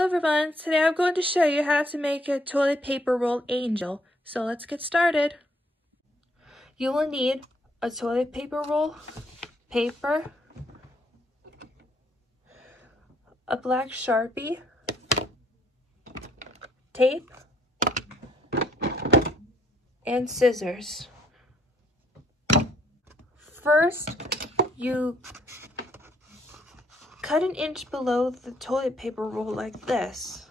Hello everyone, today I'm going to show you how to make a toilet paper roll angel. So let's get started. You will need a toilet paper roll, paper, a black Sharpie, tape, and scissors. First, you cut an inch below the toilet paper roll like this.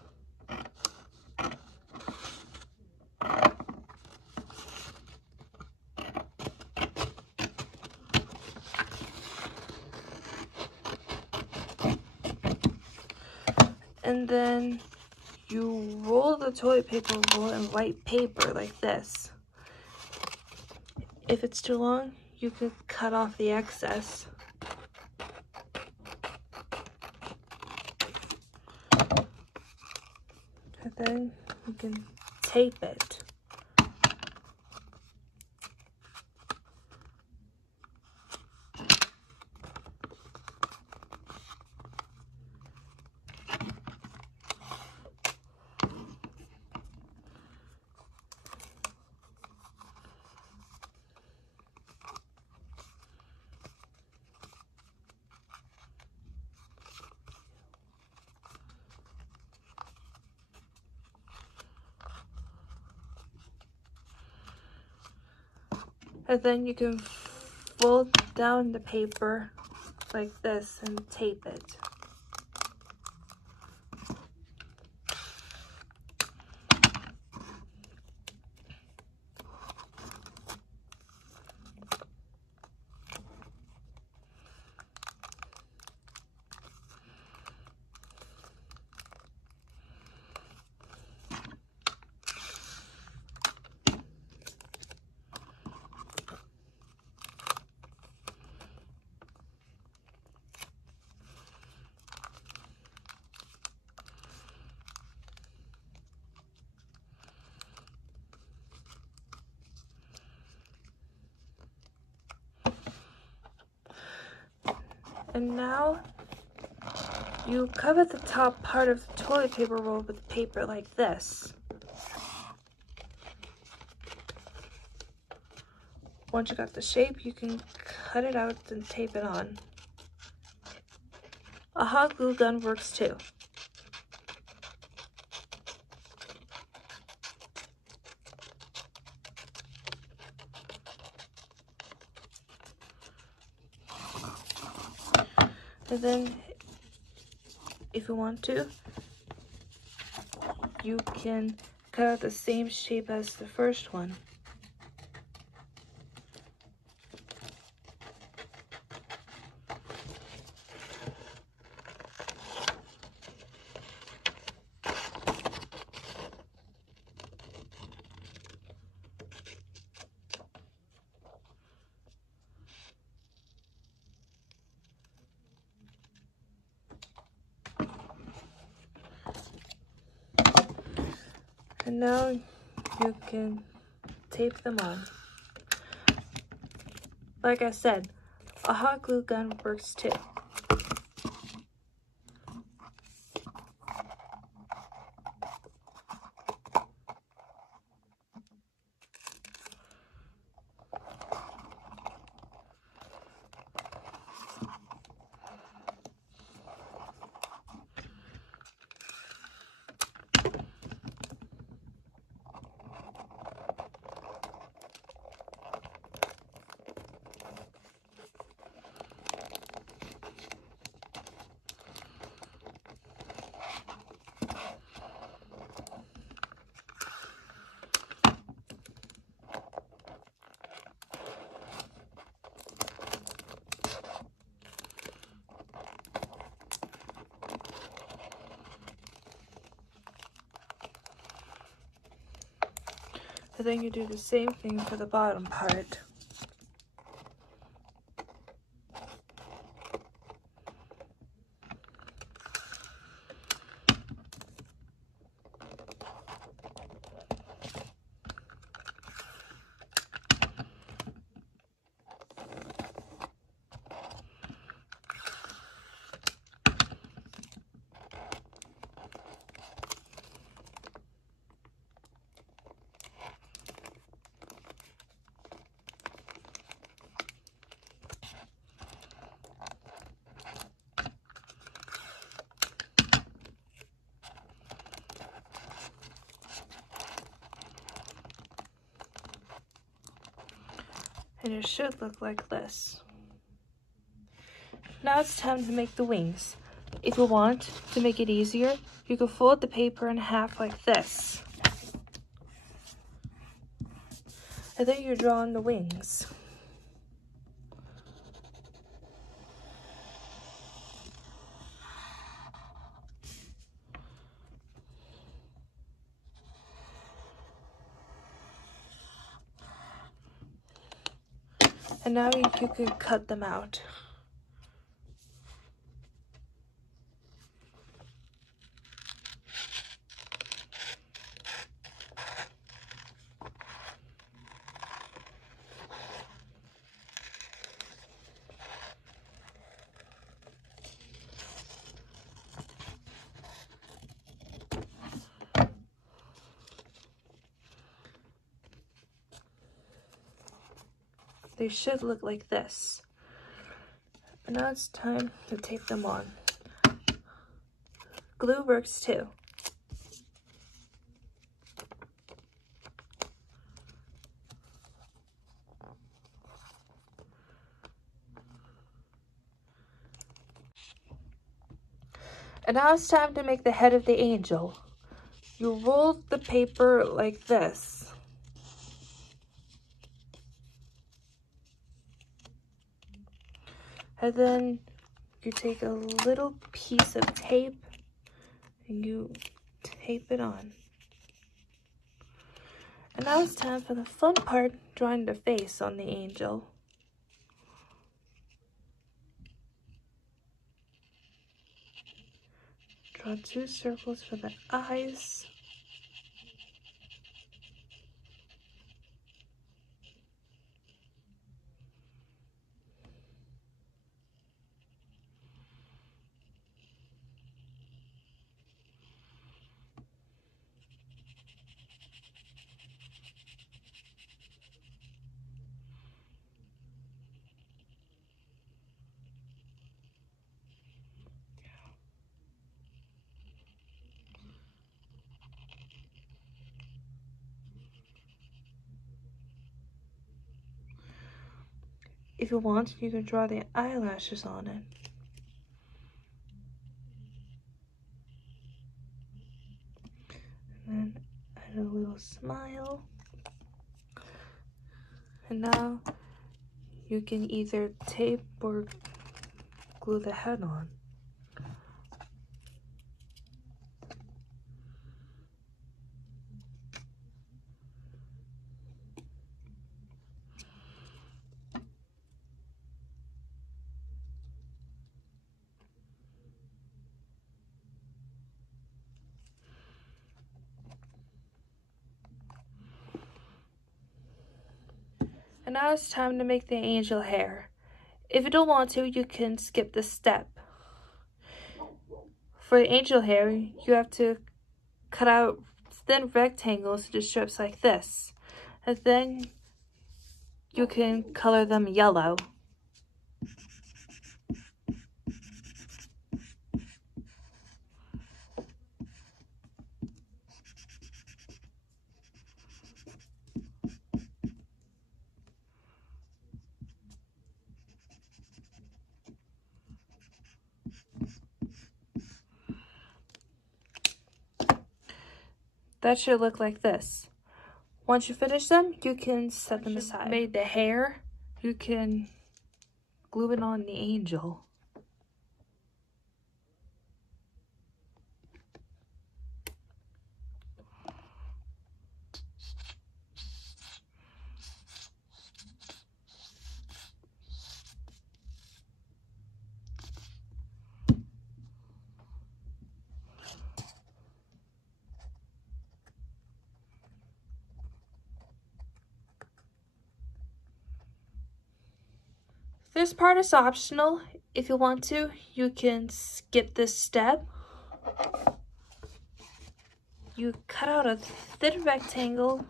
And then you roll the toilet paper roll in white paper like this. If it's too long, you can cut off the excess. And then you can tape it. And then you can fold down the paper like this and tape it. And now you cover the top part of the toilet paper roll with paper like this. Once you got the shape, you can cut it out and tape it on. A hot glue gun works too. And then, if you want to, you can cut out the same shape as the first one. And now you can tape them on. Like I said, a hot glue gun works too. And then you do the same thing for the bottom part. And it should look like this. Now it's time to make the wings. If you want to make it easier, you can fold the paper in half like this. And then you're drawing the wings. And now you can cut them out. They should look like this. And now it's time to tape them on. Glue works too. And now it's time to make the head of the angel. You roll the paper like this. And then you take a little piece of tape and you tape it on. And now it's time for the fun part, drawing the face on the angel. Draw 2 circles for the eyes. If you want, you can draw the eyelashes on it. And then add a little smile. And now you can either tape or glue the head on. And now it's time to make the angel hair. If you don't want to, you can skip this step. For the angel hair, you have to cut out thin rectangles into strips like this. And then you can color them yellow. That should look like this. Once you finish them, you can set them aside. Made the hair, you can glue it on the angel. This part is optional. If you want to, you can skip this step. You cut out a thin rectangle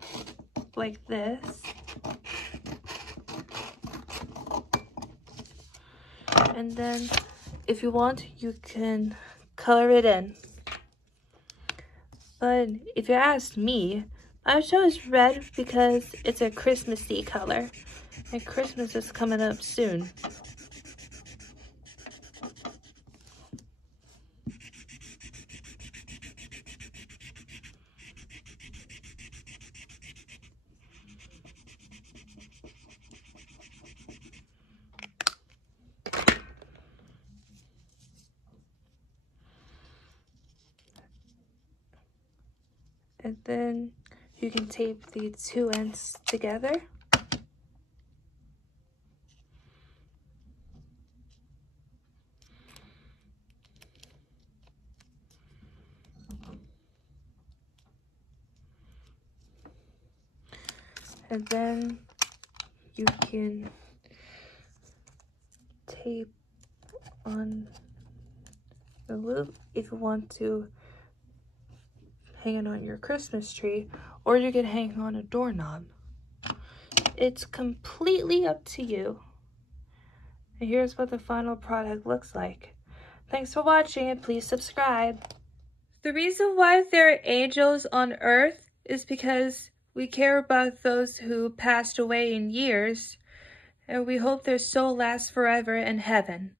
like this. And then if you want, you can color it in. But if you asked me, I chose red because it's a Christmassy color. And Christmas is coming up soon. And then you can tape the two ends together. And then you can tape on the loop if you want to hang it on your Christmas tree, or you can hang on a doorknob. It's completely up to you. And here's what the final product looks like. Thanks for watching and please subscribe. The reason why there are angels on earth is because we care about those who passed away in years, and we hope their soul lasts forever in heaven.